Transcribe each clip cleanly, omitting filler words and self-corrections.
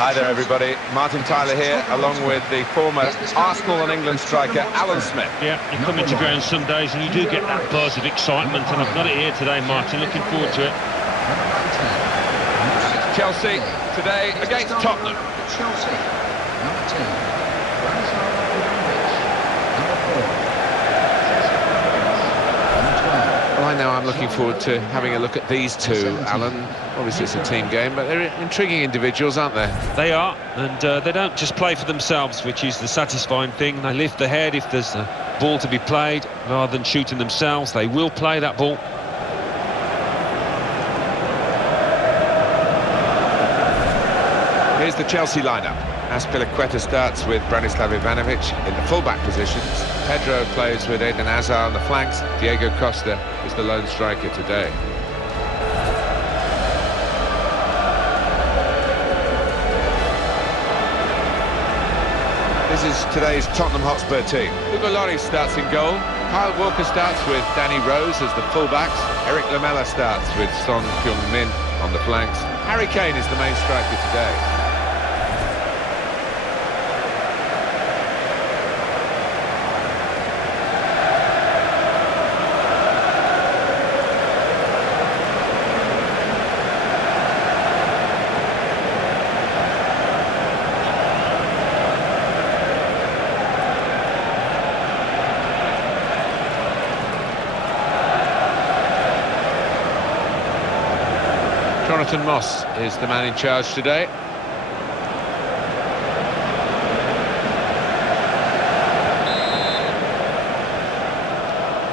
Hi there everybody, Martin Tyler here, along with the former Arsenal and England striker Alan Smith. Yeah, you come into ground some days and you do get that buzz of excitement, and I've got it here today, Martin. Looking forward to it. Chelsea today against Tottenham. Chelsea, number 10. Well, I know I'm looking forward to having a look at these two, Alan. Obviously it's a team game, but they're intriguing individuals, aren't they? They are, and they don't just play for themselves, which is the satisfying thing. They lift the head if there's a ball to be played, rather than shooting themselves. They will play that ball. Here's the Chelsea lineup. Azpilicueta starts with Branislav Ivanovic in the full-back positions. Pedro plays with Eden Hazard on the flanks. Diego Costa is the lone striker today. This is today's Tottenham Hotspur team. Lloris starts in goal. Kyle Walker starts with Danny Rose as the full-backs. Lamela starts with Son Heung-min on the flanks. Harry Kane is the main striker today. Jonathan Moss is the man in charge today.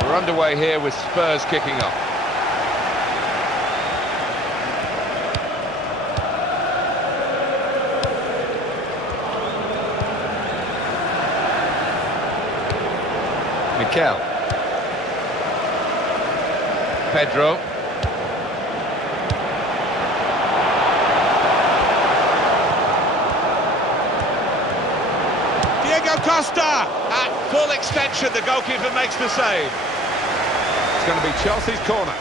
We're underway here with Spurs kicking off. Mikel. Pedro. Costa at full extension, the goalkeeper makes the save. It's going to be Chelsea's corner.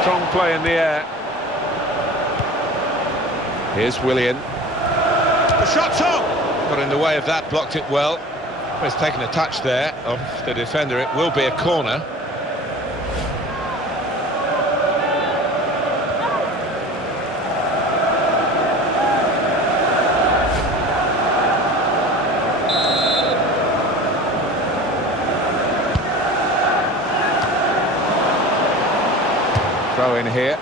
Strong play in the air. Here's Willian. The shot's up. Got in the way of that, blocked it well. He's taken a touch there of the defender. It will be a corner. Throw in here.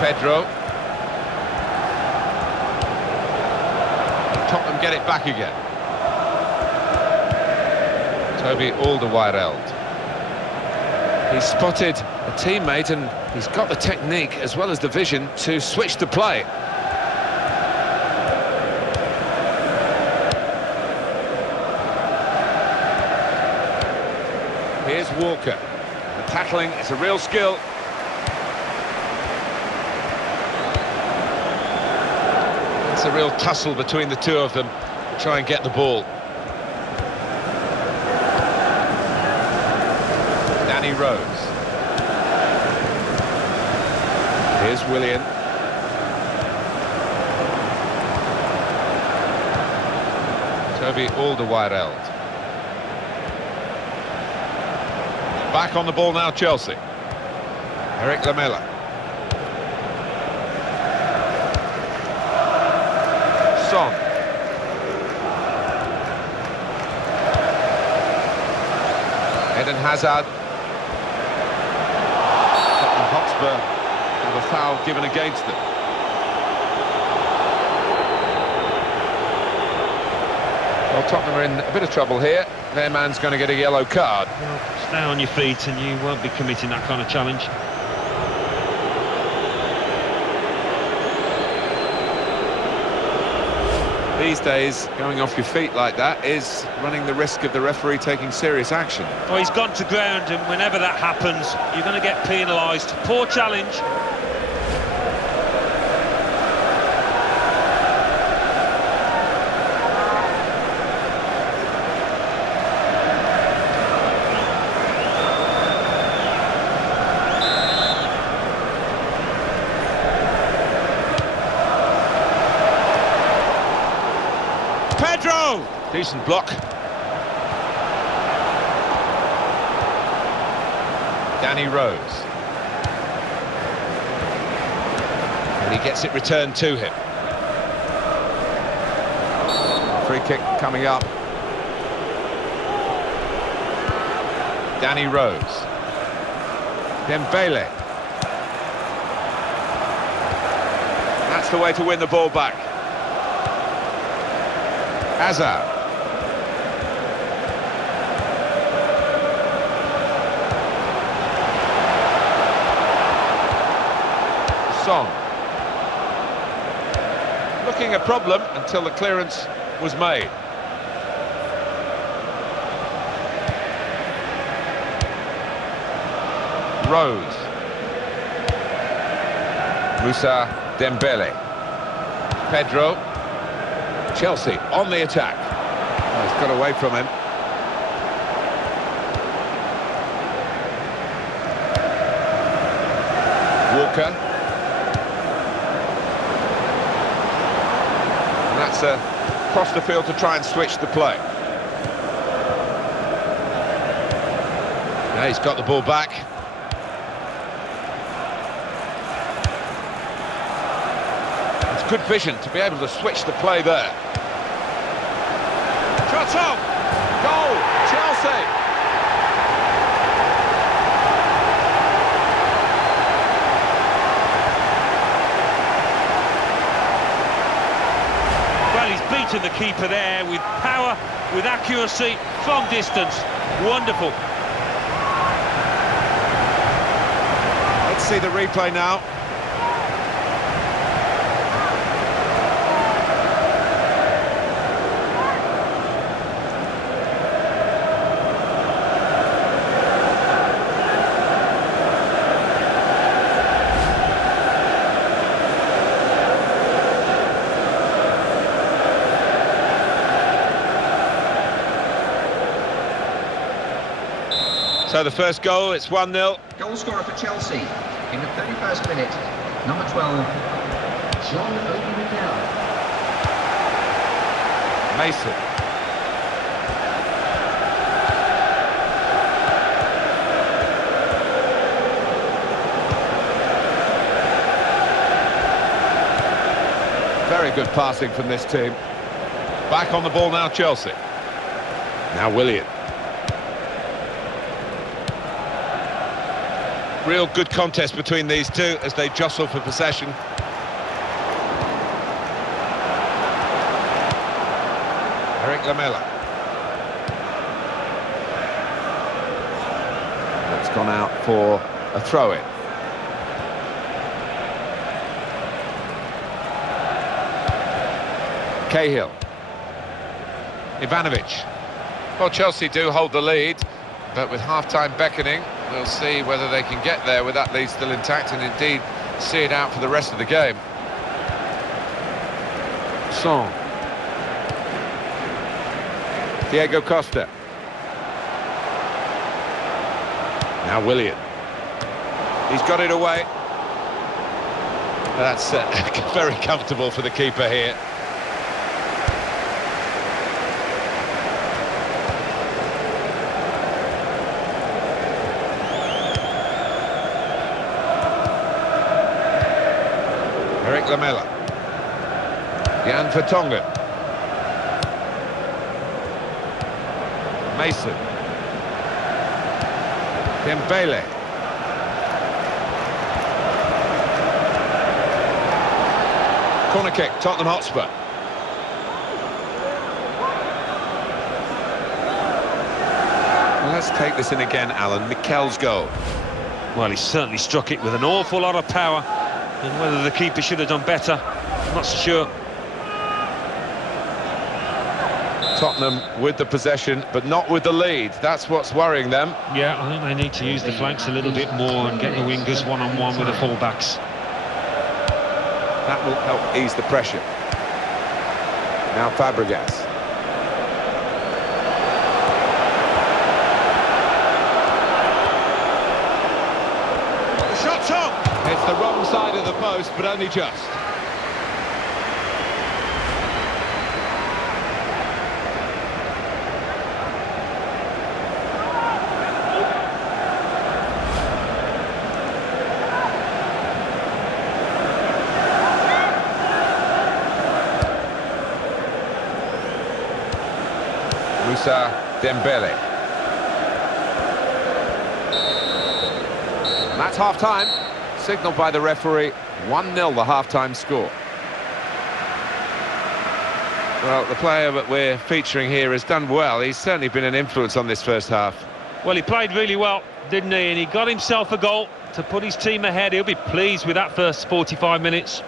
Pedro. Tottenham get it back again. Alderweireld. He's spotted a teammate and he's got the technique as well as the vision to switch the play. Here's Walker. The tackling is a real skill. It's a real tussle between the two of them to try and get the ball. Danny Rose. Here's Willian. Alderweireld. Back on the ball now, Chelsea. Lamela. Son. Eden Hazard. Tottenham Hotspur have a foul given against them. Well, Tottenham are in a bit of trouble here. Their man's going to get a yellow card. Well, stay on your feet and you won't be committing that kind of challenge. These days, going off your feet like that is running the risk of the referee taking serious action. Well, he's gone to ground, and whenever that happens, you're going to get penalised. Poor challenge. Pedro! Decent block. Danny Rose. And he gets it returned to him. Free kick coming up. Danny Rose. Dembélé. That's the way to win the ball back. Hazard. Son. Looking a problem until the clearance was made. Rose. Moussa Dembélé. Pedro. Chelsea on the attack. Oh, he's got away from him. Walker. And that's across the field to try and switch the play. Now he's got the ball back. It's good vision to be able to switch the play there. Shot on! Goal! Chelsea! Well, he's beaten the keeper there with power, with accuracy, from distance. Wonderful. Let's see the replay now. So the first goal, it's 1-0. Goal scorer for Chelsea in the 31st minute, number 12, John Mikel. Mason. Very good passing from this team. Back on the ball now, Chelsea. Now Willian. Real good contest between these two as they jostle for possession. Lamela. That's gone out for a throw-in. Cahill. Ivanovic. Well, Chelsea do hold the lead, but with half-time beckoning, we'll see whether they can get there with that lead still intact and indeed see it out for the rest of the game. Son. Diego Costa. Now Willian. He's got it away. That's very comfortable for the keeper here. Lamela. Vertonghen. Mason. Dembélé. Corner kick, Tottenham Hotspur. Well, let's take this in again, Alan. Mikel's goal. Well, he certainly struck it with an awful lot of power. And whether the keeper should have done better, I'm not so sure. Tottenham with the possession, but not with the lead. That's what's worrying them. Yeah, I think they need to use the flanks a little bit more and get the wingers one-on-one with the full-backs. That will help ease the pressure. Now Fabregas. The shot's on! It's the wrong side of the post, but only just. Dembélé. And that's half-time, signalled by the referee. 1-0 the half-time score. Well, the player that we're featuring here has done well. He's certainly been an influence on this first half. Well, he played really well, didn't he? And he got himself a goal to put his team ahead. He'll be pleased with that first 45 minutes.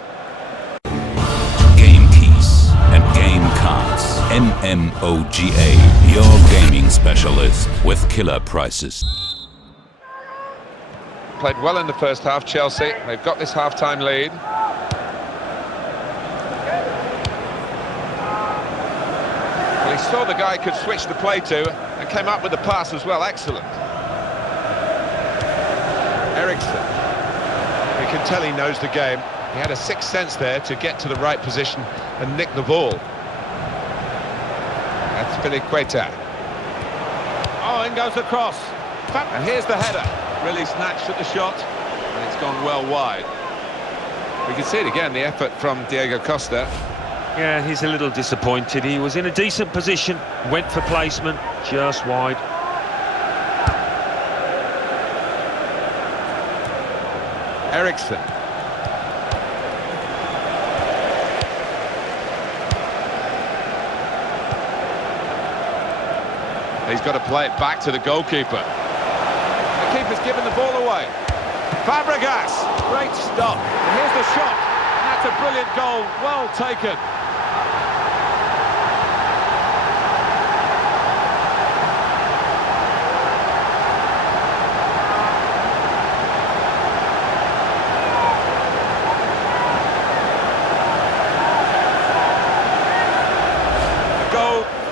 Game keys and game cards. MMOGA, your gaming specialist with killer prices. Played well in the first half, Chelsea. They've got this half-time lead. Well, he saw the guy could switch the play to and came up with the pass as well. Excellent. Eriksen. You can tell he knows the game. He had a sixth sense there to get to the right position and nick the ball. Azpilicueta. Oh, in goes the cross. And here's the header. Really snatched at the shot, and it's gone well wide. We can see it again, the effort from Diego Costa. Yeah, he's a little disappointed. He was in a decent position, went for placement, just wide. Eriksen. He's got to play it back to the goalkeeper. The keeper's given the ball away. Fabregas, great stop. And here's the shot. And that's a brilliant goal, well taken.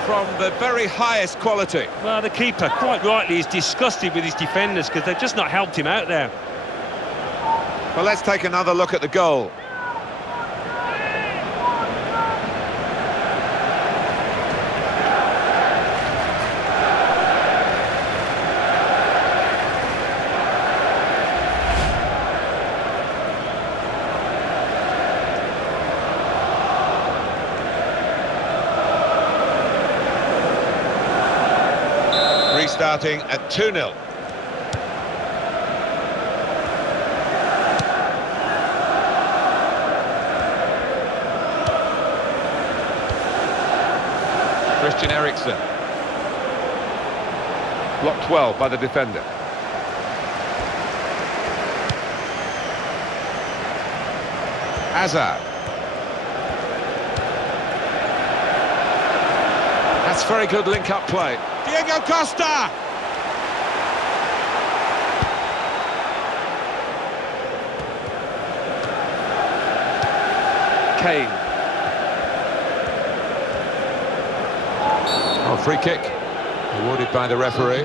From the very highest quality. Well, the keeper, quite rightly, is disgusted with his defenders because they've just not helped him out there. Well, let's take another look at the goal. Restarting at 2-0. Christian Eriksen. Blocked well by the defender. Hazard. That's very good link-up play. Diego Costa! Kane. Oh, free kick. Awarded by the referee.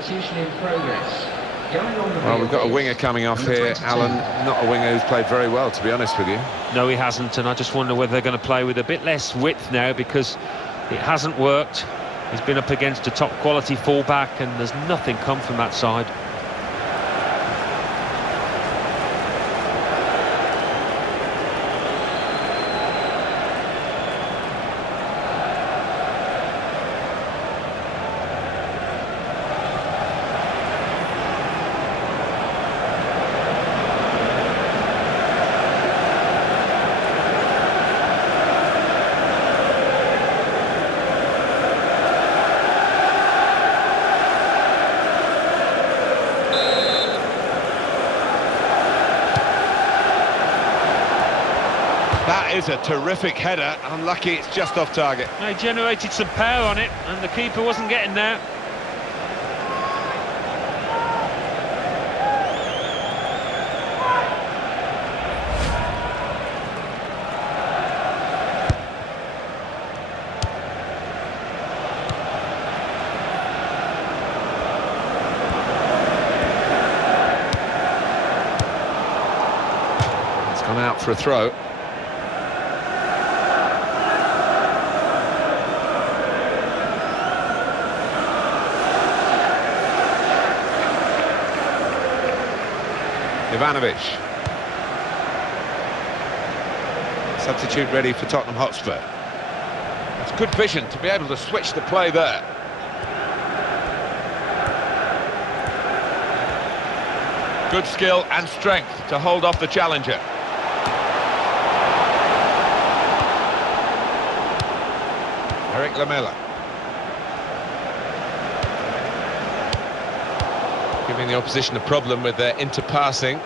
Well, we've got a winger coming off here, Alan. Not a winger who's played very well, to be honest with you. No, he hasn't, and I just wonder whether they're going to play with a bit less width now because it hasn't worked. He's been up against a top-quality full-back, and there's nothing come from that side. is a terrific header. Unlucky it's just off target. They generated some power on it, and the keeper wasn't getting there. Gone out for a throw. Ivanovic. Substitute ready for Tottenham Hotspur. That's good vision to be able to switch the play there. Good skill and strength to hold off the challenger. Lamela. Giving the opposition a problem with their interpassing.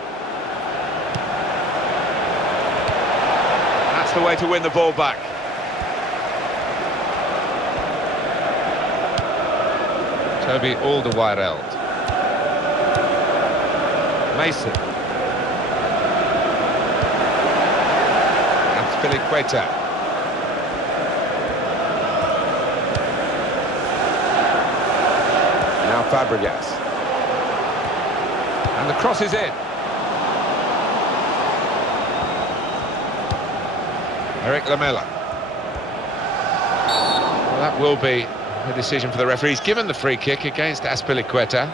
That's the way to win the ball back. Alderweireld. Mason. Azpilicueta. Now Fabregas. And the cross is in. Lamela. Well, that will be the decision for the referee. He's given the free kick against Azpilicueta.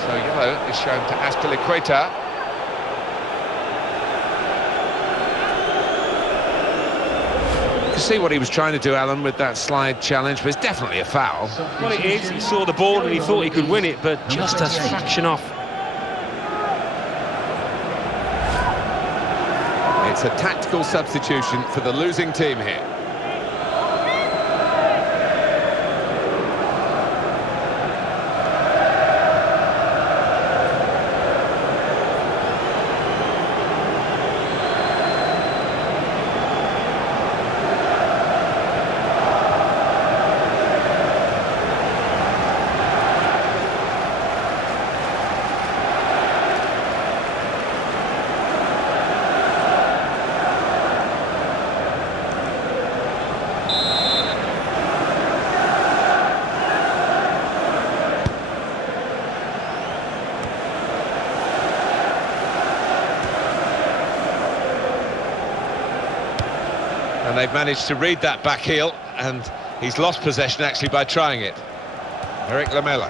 So yellow is shown to Azpilicueta. You can see what he was trying to do, Alan, with that slide challenge, but it's definitely a foul. Well, it is. He saw the ball and he thought he could win it, but just a fraction off. It's a tactical substitution for the losing team here. And they've managed to read that back heel, and he's lost possession actually by trying it. Lamela.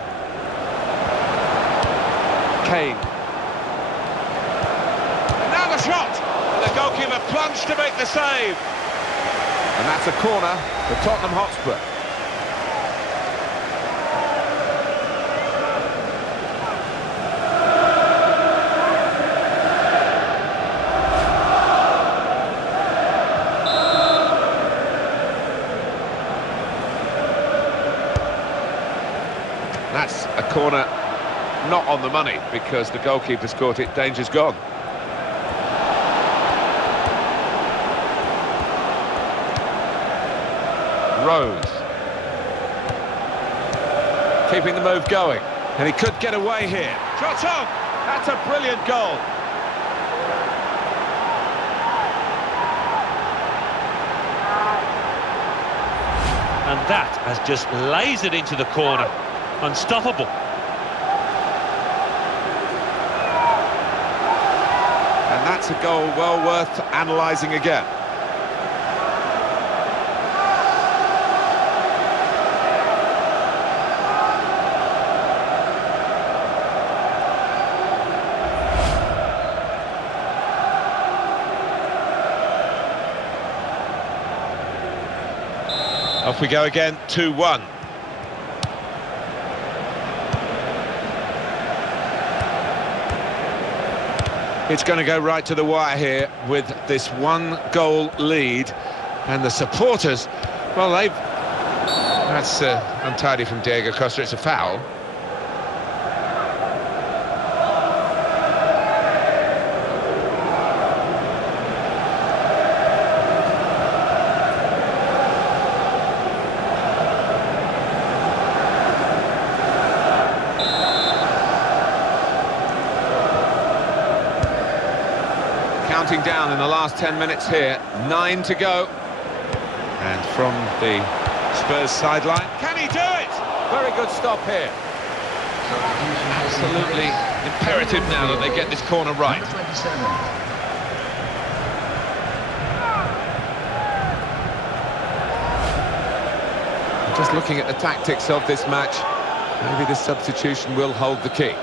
Kane. And now the shot! And the goalkeeper plunged to make the save. And that's a corner for Tottenham Hotspur. That's a corner not on the money because the goalkeeper's caught it. Danger's gone. Rose. Keeping the move going. And he could get away here. Shot on! That's a brilliant goal. And that has just lasered into the corner. Unstoppable. And that's a goal well worth analysing again. Off we go again, 2-1. It's going to go right to the wire here with this one-goal lead. And the supporters, well, that's untidy from Diego Costa, it's a foul. counting down in the last 10 minutes here. 9 to go. And from the Spurs sideline, can he do it? Very good stop here. Absolutely imperative now that they get this corner right. Number 27. Just looking at the tactics of this match, maybe this substitution will hold the key.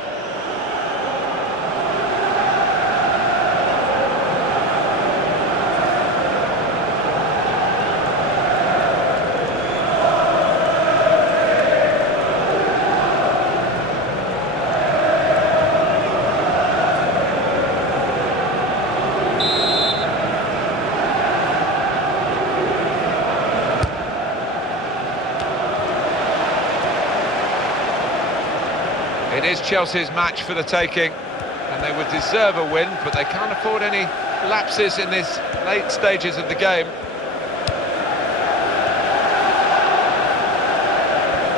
It is Chelsea's match for the taking, and they would deserve a win, but they can't afford any lapses in these late stages of the game.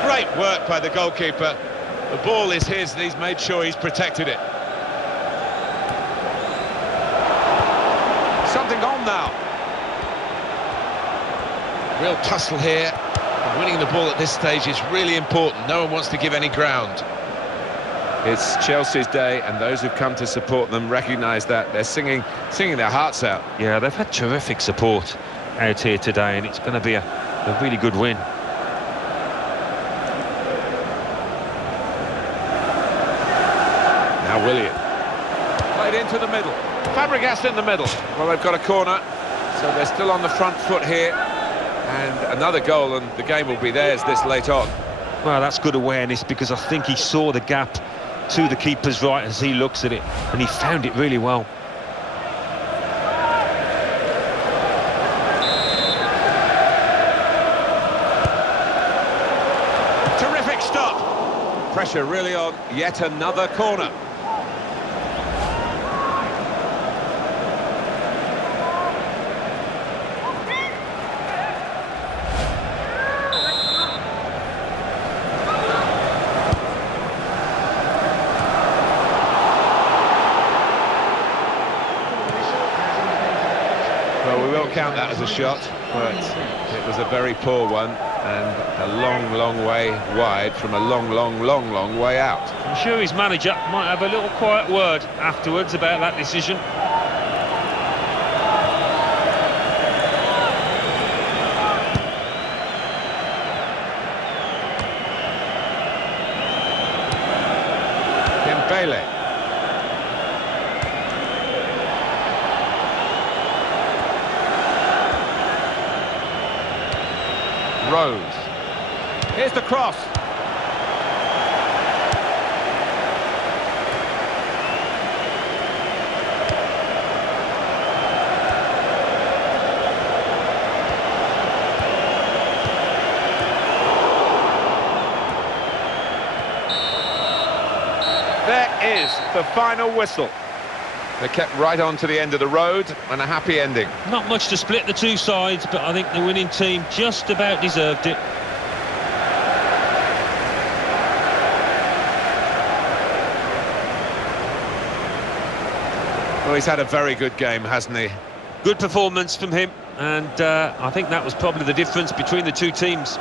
Great work by the goalkeeper. The ball is his, and he's made sure he's protected it. Something on now. Real tussle here. Winning the ball at this stage is really important. No one wants to give any ground. It's Chelsea's day, and those who've come to support them recognise that. They're singing their hearts out. Yeah, they've had terrific support out here today, and it's going to be a really good win. Now Willian. Played into the middle. Fabregas in the middle. Well, they've got a corner, so they're still on the front foot here. And another goal, and the game will be theirs this late on. Well, that's good awareness, because I think he saw the gap to the keeper's right as he looks at it, and he found it really well. Terrific stop. Pressure really on yet another corner. Well, we won't count that as a shot, but it was a very poor one, and a long, long way wide from a long, long, long, long way out. I'm sure his manager might have a little quiet word afterwards about that decision. Dembélé. Rose. Here's the cross. There is the final whistle. They kept right on to the end of the road, and a happy ending. Not much to split the two sides, but I think the winning team just about deserved it. Well, he's had a very good game, hasn't he? Good performance from him, and I think that was probably the difference between the two teams.